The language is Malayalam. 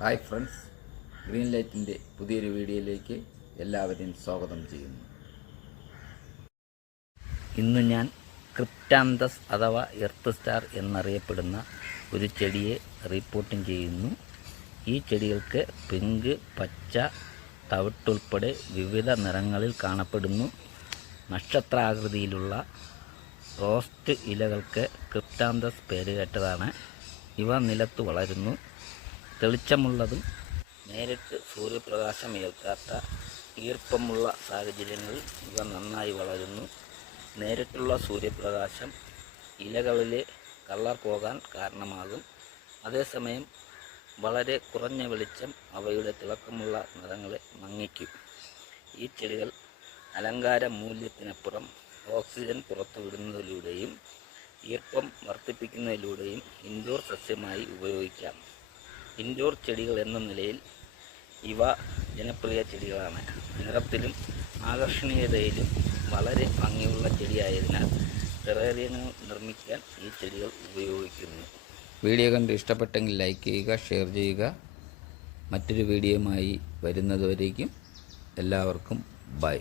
ഹായ് ഫ്രണ്ട്സ്, ഗ്രീൻ ലൈറ്റിൻ്റെ പുതിയൊരു വീഡിയോയിലേക്ക് എല്ലാവരെയും സ്വാഗതം ചെയ്യുന്നു. ഇന്ന് ഞാൻ ക്രിപ്റ്റാന്തസ് അഥവാ എർത്ത് സ്റ്റാർ എന്നറിയപ്പെടുന്ന ഒരു ചെടിയെ റിപ്പോർട്ടിംഗ് ചെയ്യുന്നു. ഈ ചെടികൾക്ക് പിങ്ക്, പച്ച, തവിട്ടുൾപ്പെടെ വിവിധ നിറങ്ങളിൽ കാണപ്പെടുന്നു. നക്ഷത്രാകൃതിയിലുള്ള റോസ്റ്റ് ഇലകൾക്ക് ക്രിപ്റ്റാന്തസ് പേരുകേട്ടതാണ്. ഇവ നിലത്ത് വളരുന്നു. തെളിച്ചമുള്ളതും നേരിട്ട് സൂര്യപ്രകാശം ഏൽക്കാത്ത ഈർപ്പമുള്ള സാഹചര്യങ്ങളിൽ ഇവ നന്നായി വളരുന്നു. നേരിട്ടുള്ള സൂര്യപ്രകാശം ഇലകളിലെ കളർ പോകാൻ കാരണമാകും. അതേസമയം വളരെ കുറഞ്ഞ വെളിച്ചം അവയുടെ തിളക്കമുള്ള നിറങ്ങളെ മങ്ങിക്കും. ഈ ചെടികൾ അലങ്കാര മൂല്യത്തിനപ്പുറം ഓക്സിജൻ പുറത്തുവിടുന്നതിലൂടെയും ഈർപ്പം വർദ്ധിപ്പിക്കുന്നതിലൂടെയും ഇൻഡോർ സസ്യമായി ഉപയോഗിക്കാം. ഇൻഡോർ ചെടികൾ എന്ന നിലയിൽ ഇവ ജനപ്രിയ ചെടികളാണ്. നിറത്തിലും ആകർഷണീയതയിലും വളരെ ഭംഗിയുള്ള ചെടിയായതിനാൽ ടെറേറിയങ്ങൾ നിർമ്മിക്കാൻ ഈ ചെടികൾ ഉപയോഗിക്കുന്നു. വീഡിയോ കണ്ട് ഇഷ്ടപ്പെട്ടെങ്കിൽ ലൈക്ക് ചെയ്യുക, ഷെയർ ചെയ്യുക. മറ്റൊരു വീഡിയോയുമായി വരുന്നതുവരേക്കും എല്ലാവർക്കും ബൈ.